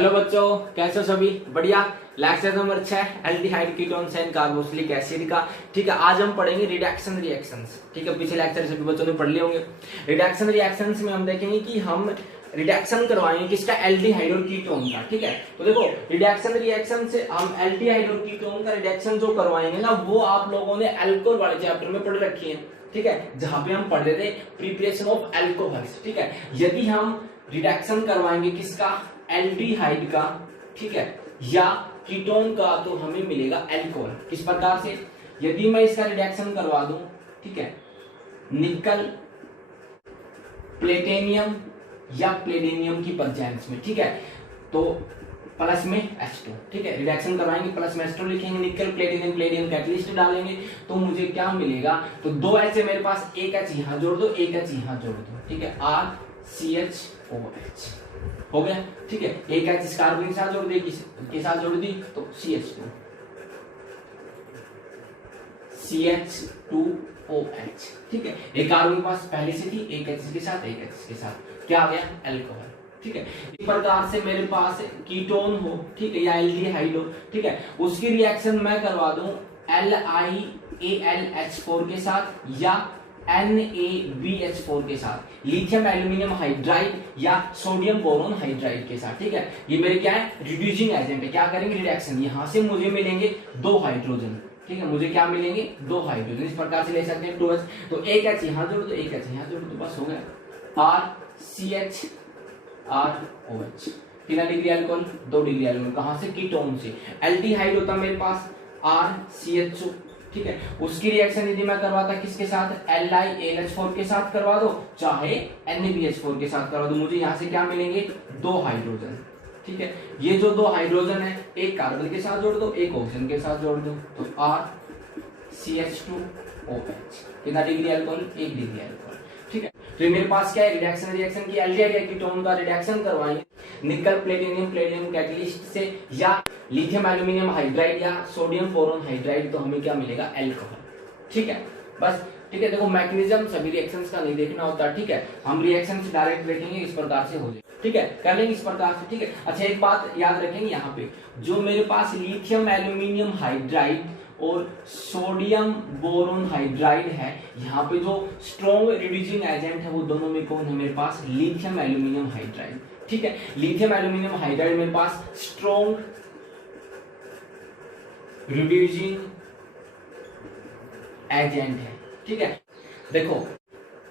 Hello बच्चों, कैसे हो सभी? बढ़िया। Lecture number 6 aldehyde ketones and carboxylic acid का। ठीक है, आज हम पढ़ेंगे रिडक्शन रिएक्शंस। ठीक है, पिछले लेक्चर सभी बच्चों ने पढ़ लिए होंगे। रिडक्शन रिएक्शंस में हम देखेंगे कि हम रिडक्शन करवाएंगे किसका, एल्डिहाइड और कीटोन का। ठीक है, तो देखो रिडक्शन रिएक्शन से हम एल्डिहाइड और कीटोन का रिडक्शन जो करवाएंगे ना, वो आप लोगों ने अल्कोहल वाले चैप्टर में पढ़ रखी है। ठीक है, जहां पे हम पढ़ रहे थे प्रिपरेशन ऑफ अल्कोहल्स। ठीक है, यदि हम रिडक्शन करवाएंगे किसका, एल्डिहाइड का, ठीक है, या कीटोन का, तो हमें मिलेगा अल्कोहल। किस प्रकार से, यदि मैं इसका रिडक्शन करवा दूं, ठीक है, निकल प्लेटिनियम या प्लेटिनियम की प्रेजेंस में, ठीक है, तो प्लस में H2। ठीक है, रिडक्शन करवाएंगे प्लस में H2 लिखेंगे, निकल प्लेटिनियम प्लेटिनियम कैटलिस्ट डालेंगे तो मुझे क्या मिलेगा, तो दो H है मेरे पास, एक H यहां जोड़ दो, एक H यहां जोड़ दो। ठीक है, RCHOH हो गया। ठीक है, एक H इस कार्बन के साथ जोड़ दी, किसके साथ जोड़ दी, तो CH2 CH2OH। ठीक है, एक कार्बन के पास पहले से थी, एक H इसके साथ, एक H इसके साथ, क्या आ गया, अल्कोहल। ठीक है, इस प्रकार से मेरे पास कीटोन हो, ठीक है, या एल्डिहाइड हो, ठीक है, उसकी रिएक्शन मैं करवा दूं LiAlH4 के साथ या NaBH4 के साथ, लिथियम एल्यूमिनियम हाइड्राइड या सोडियम बोरोन हाइड्राइड के साथ। ठीक है, ये मेरे क्या है, रिड्यूसिंग एजेंट है। क्या करेंगे, रिडक्शन। यहां से मुझे मिलेंगे दो हाइड्रोजन। ठीक है, मुझे क्या मिलेंगे, दो हाइड्रोजन। इस प्रकार से ले सकते हैं 2H, तो एक H यहां जोड़ दो, एक H यहां जोड़ दो, बस हो गया RCHROH। कितना डिग्री अल्कोहल, 2 डिग्री अल्कोहल। कहां से, कीटोन से। एल्डिहाइड होता मेरे पास RCHO। ठीक है, उसकी रिएक्शन यदि मैं करवाता किसके साथ, LiAlH4 के साथ करवा दो, चाहे NaBH4 के साथ करवा दो, मुझे यहां से क्या मिलेंगे, दो हाइड्रोजन। ठीक है, ये जो दो हाइड्रोजन है, एक कार्बन के साथ जोड़ दो, एक ऑक्सीजन के साथ जोड़ दो, तो RCH2OH। कितना डिग्री अल्कोहल, 1 डिग्री अल्कोहल। ठीक है, तो मेरे पास क्या है, रिडक्शन रिएक्शन की एल्डिहाइड कीटोन का रिडक्शन करवाएंगे निकल प्लेटिनियम प्लेटिनियम कैटलिस्ट से या लिथियम एल्यूमिनियम हाइड्राइड या सोडियम बोरोन हाइड्राइड, तो हमें क्या मिलेगा, अल्कोहल। ठीक है, बस। ठीक है, देखो मैकेनिज्म सभी रिएक्शंस का नहीं देखना होता। ठीक है, हम रिएक्शन से डायरेक्ट देखेंगे, इस प्रकार से हो जाए। ठीक है, कर लेंगे इस प्रकार से। ठीक है, अच्छा एक बात याद रखेंगे, यहाँ पे जो मेरे पास लिथियम एल्यूमिनियम हाइड्राइड और सोडियम बोरोन हाइड्राइड है, यहाँ पे जो स्ट्रॉन्ग रिड्यूसिंग एजेंट है वो दोनों में कौन है, मेरे पास लिथियम एल्यूमिनियम हाइड्राइड। ठीक है, लिथियम एल्यूमिनियम हाइड्राइड मेरे पास स्ट्रॉन्ग रिड्यूसिंग एजेंट है। ठीक है, देखो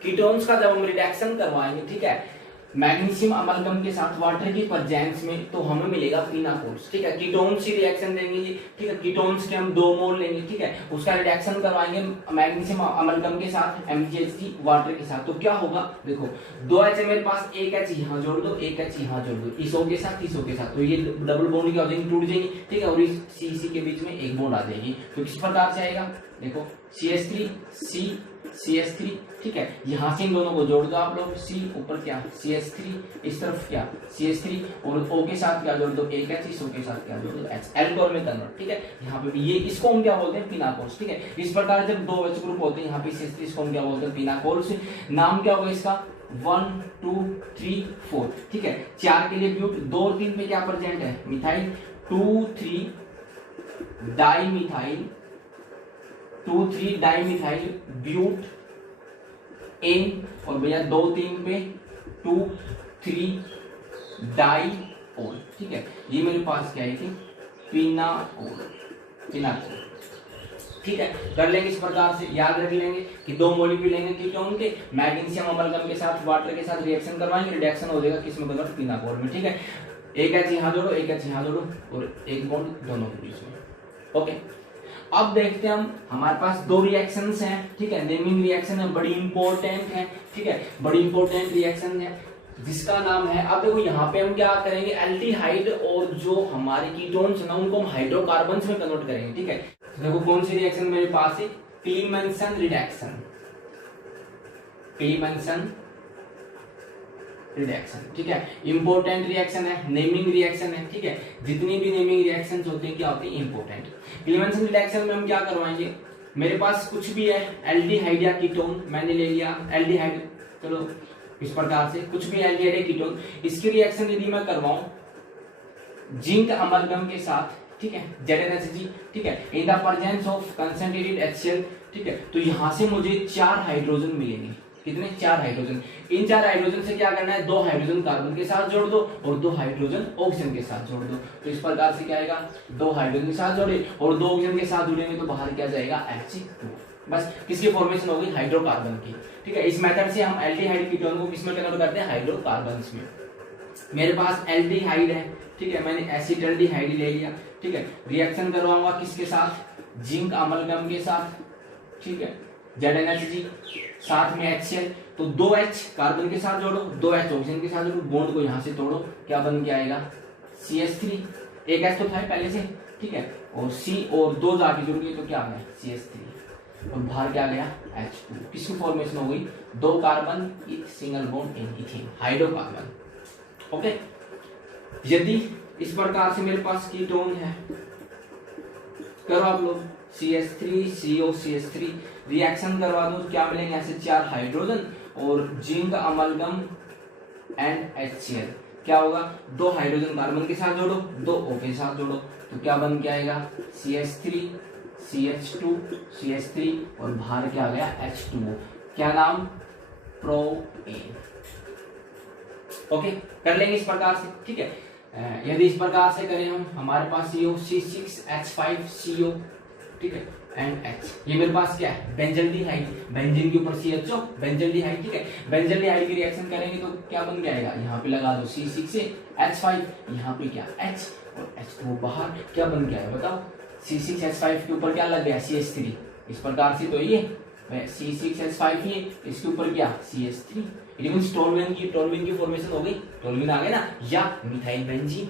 कीटोन्स का जब हम रिडक्शन करवाएंगे, ठीक है, मैग्नीशियम अमलगम के साथ वाटर की प्रेजेंस में, तो हमें मिलेगा फिनाकोल्स। ठीक है, कीटोन्स की रिएक्शन देंगे जी। ठीक है, कीटोन्स के हम 2 मोल लेंगे। ठीक है, उसका रिडक्शन करवाएंगे मैग्नीशियम अमलगम के साथ MgHC वाटर के साथ, तो क्या होगा, देखो 2 H मेरे पास, एक H यहां जोड़ दो, एक H यहां जोड़ दो, इसो के साथ इसो के साथ, तो ये डबल बॉन्ड क्या हो जाएंगे, टूट जाएंगे। ठीक है, और इस CC के बीच में एक बॉन्ड आ जाएगी, तो किस प्रकार से आएगा, देखो CH3 ठीक है, यहां से इन दोनों को जोड़ दो आप लोग, C ऊपर क्या CH3, इस तरफ क्या CH3, और O के साथ क्या जोड़ दो, एक H, इस O के साथ क्या जोड़ दो, H, अल्कोहल में कन्वर्ट। ठीक है, यहाँ पे भी ये, इसको हम क्या बोलते हैं, पिनाकोल्स। ठीक है, इस प्रकार जब 2 H ग्रुप होते हैं, यहाँ पे CH3, इसको हम क्या बोलते हैं, पिनाकोल्स। नाम क्या होगा इसका, 1 2 3 4। ठीक है, 4 के लिए ब्यूट, 2 और 3 पे क्या प्रेजेंट है, methyl, 2 3 dimethyl, 2 3 dimethyl butane, और भैया 2 3 पे 2 3 डाइओल। ठीक है, ये मेरे पास क्या है कि पिनाकोल। ठीक है, कर लेंगे इस प्रकार से, याद रख लेंगे कि 2 मॉलिक्यूल लेंगे कीटोन के, मैग्नीशियम अमलगम के साथ वाटर के साथ रिएक्शन करवाएंगे, रिडक्शन हो जाएगा किसमें, कन्वर्ट पिनाकोल में। ठीक है, एक H यहां जोड़ो, एक H यहां जोड़ो, और एक बॉन्ड दोनों के बीच में। ओके, अब देखते हैं हम, हमारे पास 2 रिएक्शंस हैं। ठीक है, नेमिंग रिएक्शन है, बड़ी इंपॉर्टेंट है। ठीक है, बड़ी इंपॉर्टेंट रिएक्शन है जिसका नाम है, अब देखो यहाँ पे हम क्या करेंगे, एल्डिहाइड और जो हमारे कीटोन्स है ना, उनको हम हाइड्रोकार्बन्स में कन्वर्ट करेंगे। ठीक है, तो देखो कौन सी रिएक्शन मेरे पास है, क्लीमेंसन रिडक्शन, क्लीमेंसन रिडक्शन। ठीक है, इंपॉर्टेंट रिएक्शन है, नेमिंग रिएक्शन है। ठीक है, जितनी भी नेमिंग रिएक्शंस होते हैं क्या होती है, इंपॉर्टेंट। क्लीमेंसन रिडक्शन में हम क्या करवाएंगे, मेरे पास कुछ भी है, एल्डिहाइड या कीटोन, मैंने ले लिया एल्डिहाइड, चलो इस प्रकार से कुछ भी एल्डिहाइड या कीटोन, इसकी रिएक्शन यदि मैं करवाऊं जिंक अमलगम के साथ, ठीक है, ZnHG, ठीक है, in the presence of concentrated HCl, ठीक है, तो यहां से मुझे 4 हाइड्रोजन मिलेंगे। कितने? 4 हाइड्रोजन। इन 4 हाइड्रोजन से क्या करना है? 2 हाइड्रोजन कार्बन के साथ जोड़ दो और 2 हाइड्रोजन ऑक्सीजन के साथ जोड़ दो। तो इस प्रकार से क्या आएगा? 2 हाइड्रोजन के साथ जोड़े और 2 ऑक्सीजन के साथ जुड़ेंगे तो बाहर क्या जाएगा? H2। बस किसकी फॉर्मेशन हो गई? हाइड्रोकार्बन की, ठीक है। इस मेथड से हम एल्डिहाइड कीटोन को किसमें कन्वर्ट करते हैं? हाइड्रोकार्बन्स में। मेरे पास एल्डिहाइड है, ठीक है, मैंने एसिटल्डिहाइड ले लिया, ठीक है, रिएक्शन करवाऊंगा किसके साथ? जिंक अमलगम के साथ, ठीक है, ZnHG, साथ में HCl, तो 2H कार्बन के साथ जोड़ो, 2H ऑक्सीजन के साथ जोड़ो, बॉन्ड को यहां से तोड़ो, क्या बन के आएगा? CH3, एक H तो था पहले से, ठीक है, और C और 2 जाके जुड़ गए तो क्या आ गया? CH3, और बाहर क्या गया? H2। किसकी फॉर्मेशन हो गई? 2 carbon, single bond in ethane, hydrocarbon. Okay, यदि इस प्रकार से मेरे पास कीटोन है, करो आप लोग CH3 CO CH3 रिएक्शन करवा दो, क्या मिलेंगे? ऐसे 4 हाइड्रोजन और जिंक अमलगम एंड HCl, क्या होगा? 2 हाइड्रोजन कार्बन के साथ जोड़ो, 2 O के साथ जोड़ो, तो क्या बन के आएगा? CH3 CH2 CH3 और बाहर क्या आ गया? H2O, क्या नाम? प्रोपेन। ओके, कर लेंगे इस प्रकार से, ठीक है। यदि इस प्रकार से करें हम, हमारे पास CO C6H5CO, ठीक है, एंड H, ये मेरे पास क्या है? बेंजल्डिहाइड, बेंजीन के ऊपर CHO, बेंजल्डिहाइड, ठीक है, बेंजल्डिहाइड की रिएक्शन करेंगे तो क्या बन के आएगा? यहाँ पे लगा दो C6 से H5, यहाँ पे क्या? H और H2 बाहर, क्या बन के आएगा बताओ? C6H5 के ऊपर क्या लग गया? CH3, इस प्रकार से तो ये C6H5 ये, इसके ऊपर क्या? CH3, लेकिन टोल्यूइन की फॉर्मेशन हो गई, टोल्यूइन आ गया ना, या मिथाइल बेंजीन,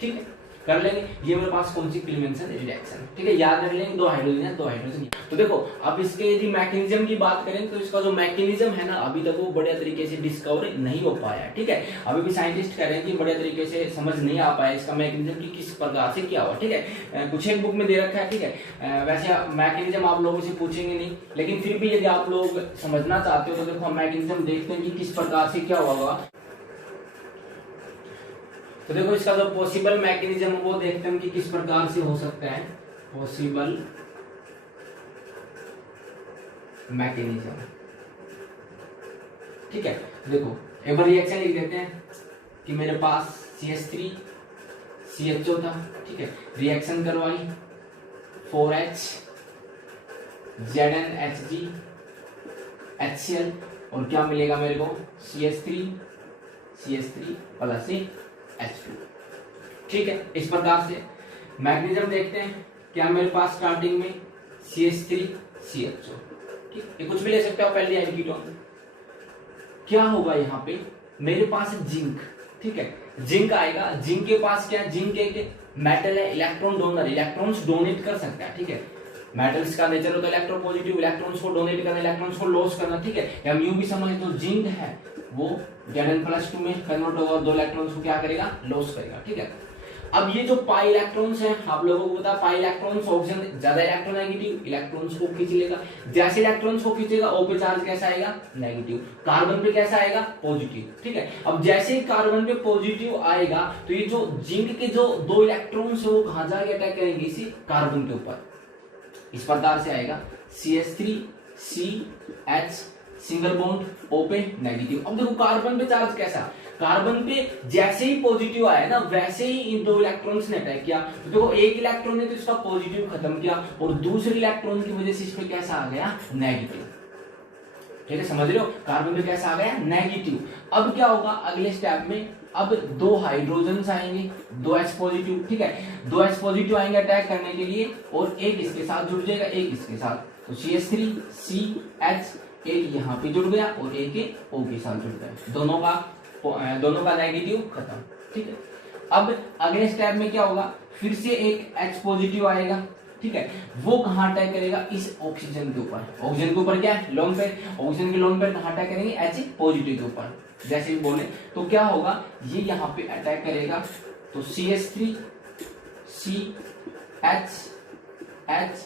ठीक है, कर लेंगे। ये मेरे पास कौन सी क्लीमेंसन रिएक्शन, ठीक है, याद रख लेंगे, 2 हाइड्रोजन है, 2 हाइड्रोजन। तो देखो अब इसके यदि मैकेनिज्म की बात करें तो इसका जो मैकेनिज्म है ना, अभी तक वो बढ़िया तरीके से डिस्कवर नहीं हो पाया है, ठीक है, अभी भी साइंटिस्ट कह रहे हैं कि बढ़िया तरीके से समझ नहीं आ पाया इसका मैकेनिज्म की किस प्रकार से क्या हुआ, ठीक है। कुछ एक बुक में दे रखा है, ठीक है, वैसे मैकेनिज्म आप लोगों से पूछेंगे नहीं, लेकिन फिर भी यदि आप लोग समझना चाहते हो तो देखो हम मैकेनिज्म देखते हैं कि किस प्रकार से क्या होगा। तो देखो इसका जो पॉसिबल मैकेनिज्म वो देखते हैं कि किस प्रकार से हो सकता है पॉसिबल मैकेनिज्म, ठीक है। देखो एक बार रिएक्शन लिख देते हैं कि मेरे पास CH3 CHO था, ठीक है, रिएक्शन करवाई 4H ZnHG HCl और क्या मिलेगा मेरे को? CH3 प्लस H2, ठीक है। इस प्रकार से मैग्नीशियम देखते हैं, क्या मेरे पास स्टार्टिंग में CH3 CHO, ठीक, ये कुछ भी ले सकते हो पहले एल्डिहाइड कीटोन। क्या होगा यहाँ पे? मेरे पास जिंक, ठीक है, जिंक आएगा, जिंक के पास क्या? जिंक एक मेटल है, इलेक्ट्रॉन डोनर, इलेक्ट्रॉन्स डोनेट कर सकता है, ठीक है, मेटल्स का नेचर होता है इलेक्ट्रोपॉजिटिव, इलेक्ट्रॉन्स को डोनेट करना, इलेक्ट्रॉन्स को लॉस करना, ठीक है, या यूं भी समझ तो जिंक है वो Zn+2 में कन्वर्ट होगा और 2 इलेक्ट्रॉन्स को क्या करेगा? लॉस करेगा, ठीक है। अब ये जो पाई इलेक्ट्रॉन्स हैं, आप लोगों को पता है पाई इलेक्ट्रॉन्स ऑक्सीजन ज्यादा इलेक्ट्रोनेगेटिव, इलेक्ट्रॉन्स को खींच लेगा, जैसे इलेक्ट्रॉन्स को खींचेगा O पे चार्ज कैसा आएगा? नेगेटिव, कार्बन पे कैसा आएगा? पॉजिटिव, ठीक है। अब जैसे ही कार्बन पे पॉजिटिव आएगा तो ये जो जिंक के जो 2 इलेक्ट्रॉन्स है वो कहां जाके अटैक करेंगे? इसी कार्बन के ऊपर, इस प्रकार से आएगा CH3 CH single bond O पे नेगेटिव। अब देखो कार्बन पे चार्ज कैसा? कार्बन पे जैसे ही पॉजिटिव आया ना वैसे ही इन 2 इलेक्ट्रॉन्स ने अटैक किया, तो देखो एक इलेक्ट्रॉन ने तो इसका पॉजिटिव खत्म किया और दूसरे इलेक्ट्रॉन की वजह से इस पे कैसा आ गया? नेगेटिव, ठीक है, समझ रहे हो? कार्बन पे कैसा आ गया? नेगेटिव। अब क्या होगा अगले स्टेप में? अब 2 हाइड्रोजन आएंगे, 2H पॉजिटिव, ठीक है, 2H पॉजिटिव आएंगे अटैक करने के लिए और एक इसके साथ जुड़ जाएगा, एक इसके साथ, तो CH3 CH एक यहाँ पे जुड़ गया और एक O के साथ जुड़ गया, दोनों का नेगेटिव खत्म, ठीक है। अब अगले स्टेप में क्या होगा? फिर से एक H पॉजिटिव आएगा, ठीक है, वो कहाँ अटैक करेगा? इस ऑक्सीजन के ऊपर। ऑक्सीजन के ऊपर क्या है? लोन पेयर, ऑक्सीजन के लोन पेयर कहाँ अटैक करेंगे? H पॉजिटिव के ऊपर। जैसे भी बोले तो क्या होगा? ये यहाँ पे अटैक करेगा तो CH3 CH H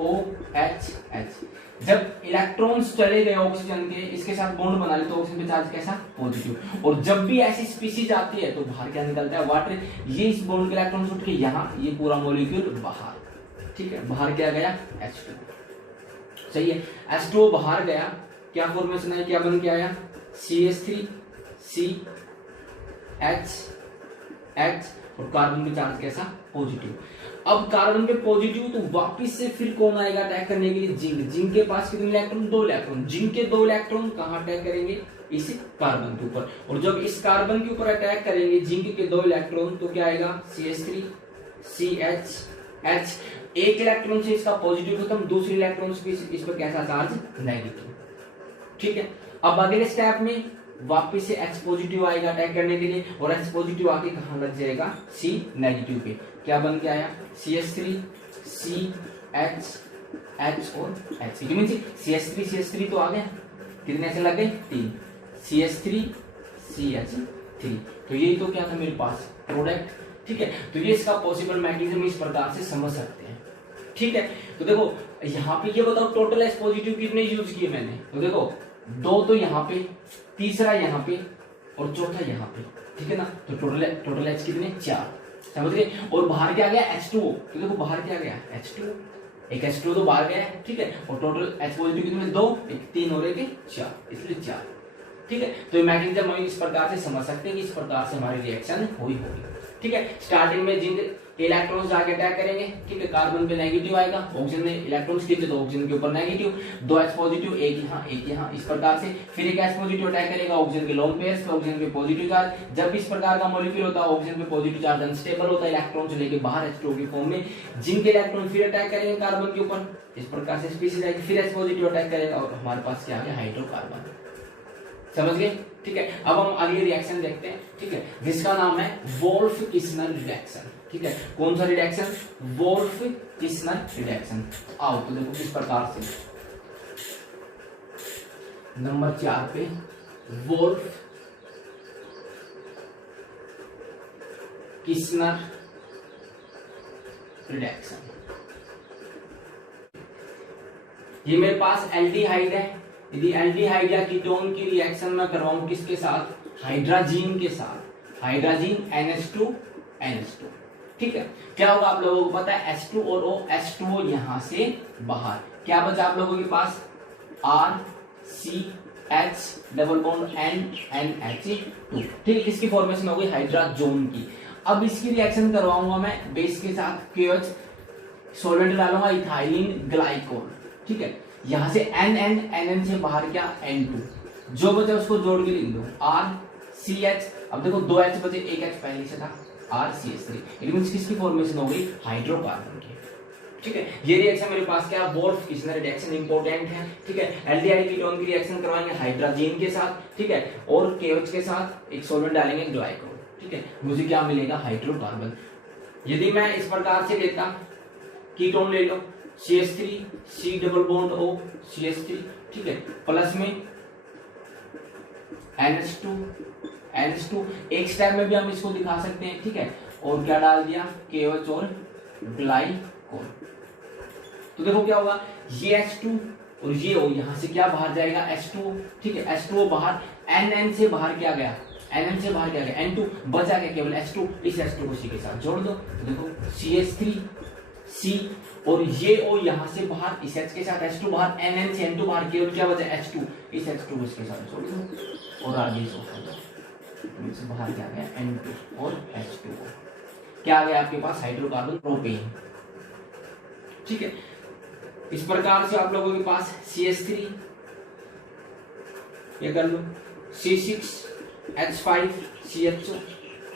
O H H जब इलेक्ट्रॉन्स चले गए ऑक्सीजन के, इसके साथ बॉन्ड बना ले तो ऑक्सीजन पे चार्ज कैसा, पॉजिटिव। और जब भी ऐसी स्पीशीज आती है तो बाहर क्या निकलता है, वाटर। ये इस बॉन्ड के इलेक्ट्रॉन्स उठ के यहाँ, ये पूरा मॉलिक्यूल बाहर, ठीक है। बाहर क्या गया, H2, सही है। H2O बाहर गया, क्या फॉर्मेशन है, क्या बन के आया, CH3 CH H, और कार्बन पे चार्ज कैसा, पॉजिटिव। अब कार्बन पे पॉजिटिव तो वापिस से फिर कौन आएगा अटैक करने के लिए, जिंक। जिंक के पास कितने इलेक्ट्रॉन, 2 इलेक्ट्रॉन। जिंक के 2 इलेक्ट्रॉन कहां अटैक करेंगे, इस कार्बन के ऊपर। और जब इस कार्बन के ऊपर अटैक करेंगे जिंक के 2 इलेक्ट्रॉन तो क्या आएगा, CH3 CH H। एक इलेक्ट्रॉन से इसका पॉजिटिव खत्म, दूसरे इलेक्ट्रॉन से इस पर कैसा चार्ज, नेगेटिव, ठीक है। अब अगले स्टेप में वापिस से H पॉजिटिव आएगा अटैक करने के लिए, और H पॉजिटिव आके कहां लग जाएगा, C नेगेटिव पे। क्या बन के आया, CH3 CH H और H। कितने CH3 तो आ गया, कितने ऐसे लग गए, 3, CH3 CH3। तो यही तो क्या था मेरे पास, प्रोडक्ट, ठीक है। तो ये इसका पॉसिबल मैकेनिज्म इस प्रकार से समझ सकते हैं, ठीक है। तो देखो यहाँ पे ये बताओ टोटल H पॉजिटिव कितने यूज किए मैंने, तो देखो 2 तो यहाँ पे, तीसरा यहाँ पे, और चौथा यहाँ पे, ठीक है ना। तो टोटल H कितने, 4, समझ गए। और बाहर क्या गया, H2O। तो देखो बाहर क्या गया, H2O, एक H2O तो बाहर गया है, ठीक है। और टोटल H पॉजिटिव कितने, 2, एक 3 और एक 4, इसलिए 4, ठीक है। तो ये मैकेनिज्म हम इस प्रकार से समझ सकते हैं कि इस प्रकार से हमारी रिएक्शन हुई होगी, ठीक है। स्टार्टिंग में जिंक इलेक्ट्रॉन्स जाके अटैक करेंगे, ठीक है। कार्बन पे नेगेटिव आएगा, ऑक्सीजन में इलेक्ट्रॉन्स खींचे तो ऑक्सीजन के ऊपर नेगेटिव, 2 H पॉजिटिव, एक यहाँ, इस प्रकार से। फिर एक H पॉजिटिव अटैक करेगा ऑक्सीजन के लोन पेयर्स पे, ऑक्सीजन पे पॉजिटिव चार्ज। जब इस प्रकार का मॉलिक्यूल होता है ऑक्सीजन पे पॉजिटिव चार्ज अनस्टेबल होता है, इलेक्ट्रॉन से लेके बाहर H2O की फॉर्म में, जिंक इलेक्ट्रॉन फिर अटैक करेंगे कार्बन के ऊपर, इस प्रकार से स्पीशीज आएगी, फिर H पॉजिटिव अटैक करेगा और हमारे पास क्या आ गया, हाइड्रोकार्बन, समझ गए, ठीक है। अब हम अगली रिएक्शन देखते हैं, ठीक है, जिसका नाम है वोल्फ किस्नर रिएक्शन, ठीक है। कौन सा रिएक्शन, वोल्फ किस्नर रिएक्शन। आओ तो देखो किस प्रकार से, नंबर 4 पे वोल्फ किस्नर रिएक्शन। ये मेरे पास एल्डिहाइड है, यदि एल्डिहाइड या कीटोन की रिएक्शन में करवाऊं किसके साथ, हाइड्रोजीन के साथ, हाइड्रोजीन NH2, ठीक है। क्या होगा आप लोगों को पता है, H2 और O, H2O यहां से बाहर, क्या बचा आप लोगों के पास, RCH डबल बॉन्ड NH2, ठीक है। इसकी फॉर्मेशन हो गई हाइड्रोजोन की। अब इसकी रिएक्शन करवाऊंगा मैं बेस के साथ, KOH सॉल्वेंट डालूंगा इथाइलिन ग्लाइकोल, ठीक है। यहां से NN से बाहर क्या, N2, जो बचे उसको जोड़ के लिख दो, RCH। अब देखो 2 H बचे, एक H पहले से था, RCH3। इट मींस किसकी फॉर्मेशन हो गई, हाइड्रोकार्बन की, ठीक है। ये रिएक्शन मेरे पास क्या, वोल्फ किस्नर रिएक्शन इंपॉर्टेंट है, ठीक है। एल्डिहाइड कीटोन की रिएक्शन करवाएंगे हाइड्रोजीन के साथ, ठीक है, और KOH के साथ एक सॉल्वेंट डालेंगे ग्लाइकोल, ठीक है। मुझे क्या मिलेगा, हाइड्रोकार्बन। यदि मैं इस प्रकार से लेता, कीटोन ले लो, CH3 C double bond O CH3, ठीक है, प्लस में NH2, एक स्टेप में भी हम इसको दिखा सकते हैं, ठीक है। और क्या डाल दिया, KOH और ग्लाइकोल। तो देखो क्या होगा, ये H2 और ये O, यहां से क्या बाहर जाएगा, H2O, ठीक है। H2O बाहर, NN से बाहर क्या गया, NN से बाहर क्या गया, N2, बचा क्या केवल H2, इस H2 को C के साथ जोड़ दो, तो देखो CH3 C, और ये O यहां से बाहर, इस H के साथ H2 बाहर, NN से N2 बाहर, केवल क्या बचा, H2, इस H2 को इसके साथ जोड़ दो, और आगे इससे बाहर क्या गया, N2 और H2O, क्या आ गया आपके पास, हाइड्रोकार्बन प्रोपेन, ठीक है। इस प्रकार से आप लोगों के पास CH3, ये कर लो, C6H5CHO,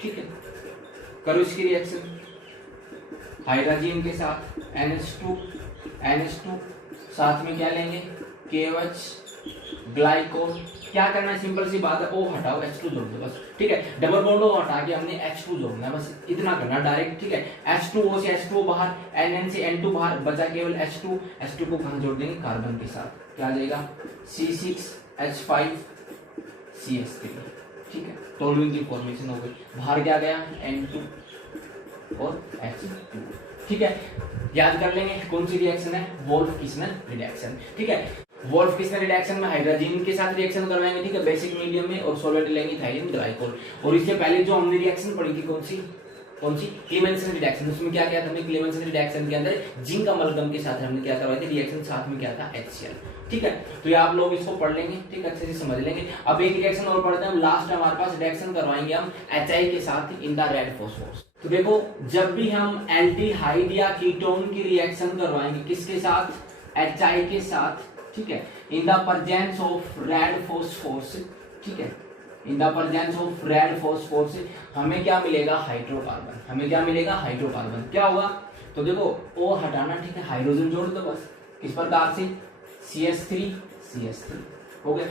ठीक है। करो इसकी रिएक्शन, हाइड्रोजीन के साथ NH2, साथ में क्या लेंगे, KOH ग्लाइकोल। क्या करना है, सिंपल सी बात है, O हटाओ H2 जोड़ दो बस, ठीक है। डबल बॉन्ड O हटा के हमने H2 जोड़ना है, बस इतना करना डायरेक्ट, ठीक है। H2O से H2O बाहर, NN से N2 बाहर, बचा केवल H2 को कहां जोड़ देंगे, कार्बन के साथ, क्या आ जाएगा, C6H5CH3, ठीक है। टोलुइन की फॉर्मेशन हो गई, बाहर क्या गया, N2 और H2, ठीक है, याद कर लेंगे कौन सी रिएक्शन है, वोल्फ किस्नर रिएक्शन। ठीक है, वोल्फ किस्नर रिएक्शन में हाइड्रोजन के साथ रिएक्शन करवाएंगे, ठीक है, बेसिक मीडियम में, और सॉल्वेंट लेंगे इथाइलिन ग्लाइकोल। और इससे पहले जो हमने रिएक्शन पढ़ी थी कौन सी क्लेमेंसन रिएक्शन, उसमें क्या किया था हमने, क्लेमेंसन रिएक्शन के अंदर जिंक अमलगम के साथ हमने क्या करवाई थी रिएक्शन, साथ में क्या था HCl। ठीक है, तो ये आप लोग इसको पढ़ लेंगे, ठीक है, अच्छे से समझ लेंगे। अब एक रिएक्शन और पढ़ते हैं हम, लास्ट हमारे पास रिएक्शन करवाएंगे हम HI के साथ इन द रेड फॉस्फोरस। तो देखो, जब भी हम एल्डिहाइड या कीटोन की रिएक्शन करवाएंगे किसके साथ, HI के साथ, ठीक है, in the presence of red phosphorus, ठीक है, in the presence of red phosphorus हमें क्या मिलेगा, हाइड्रोकार्बन। हमें क्या मिलेगा, हाइड्रोकार्बन। क्या होगा, तो देखो O हटाना, ठीक है, हाइड्रोजन जोड़ दो बस, किस प्रकार से, CH3 हो गया।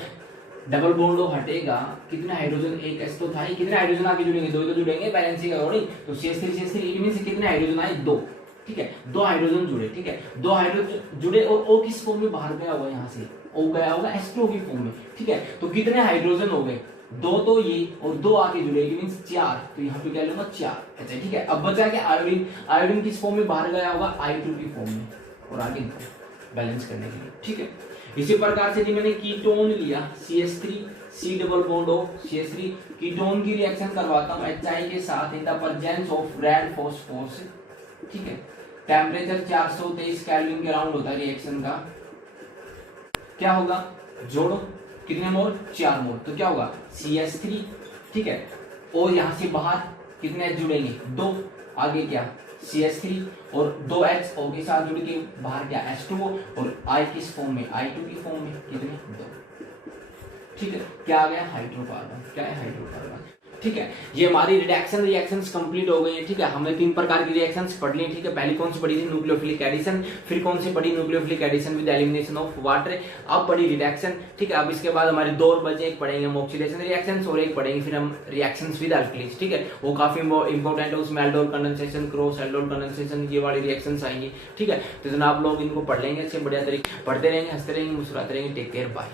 डबल बॉन्ड हटेगा, कितने हाइड्रोजन, एक S तो था ही, कितने हाइड्रोजन आगे जुड़ेंगे, दो ही तो जुड़ेंगे बैलेंसिंग अकॉर्डिंग, तो CH3 इट मींस कितने हाइड्रोजन आए, 2। ठीक है, 2 हाइड्रोजन जुड़े, ठीक है, 2 हाइड्रोजन जुड़े, और O किस फॉर्म में बाहर गया होगा, यहाँ से O गया होगा H2O की फॉर्म में। ठीक है, तो कितने हाइड्रोजन हो गए, 2 तो ये और 2 आगे जुड़े, इट मींस 4, तो यहाँ पे क्या लूंगा 4। अच्छा, ठीक है, अब बचा क्या, आयोडीन। आयोडीन किस फॉर्म में बाहर गया होगा, I2 की फॉर्म में, और आगे बैलेंस करने के लिए। ठीक है, इसी प्रकार से मैंने कीटोन लिया, CH3 C double bond O CH3, ketone की रिएक्शन करवाता हूं HI के साथ in the presence of red phosphorus. ठीक है, टेम्परेचर 423 केल्विन के अराउंड होता है रिएक्शन का। क्या होगा, जोड़ो, कितने मोल, 4 मोल, तो क्या होगा CH3, ठीक है, और यहां से बाहर कितने जुड़ेंगे, 2, आगे क्या CH3 और 2 H O के साथ जुड़ के बाहर क्या H2O, और I किस फॉर्म में, I2 की फॉर्म में, कितने, 2। ठीक है, क्या आ गया, हाइड्रोकार्बन। क्या है, हाइड्रोकार्बन। ठीक है, ये हमारी रिएक्शंस कंप्लीट हो गई है। ठीक है, हमने 3 प्रकार की रिएक्शंस पढ़ ली। ठीक है, पहली कौन सी पढ़ी थी, न्यूक्लियोफिलिक एडिशन, फिर कौन सी पढ़ी, nucleophilic addition with elimination of water, अब पढ़ी रिडक्शन। ठीक है, अब इसके बाद हमारे 2 और बचे, एक पढ़ेंगे हम ऑक्सीडेशन रिएक्शंस और एक पढ़ेंगे फिर हम रिएक्शंस विद अल्कलीज। ठीक है, वो काफी इंपॉर्टेंट है, उसमें aldol condensation, cross aldol condensation, ये वाली रिएक्शंस आएंगी। ठीक है, तो जनाब लोग इनको पढ़ लेंगे अच्छे बढ़िया तरीके, पढ़ते रहेंगे, हंसते रहेंगे, मुस्कुराते रहेंगे। Take care, bye.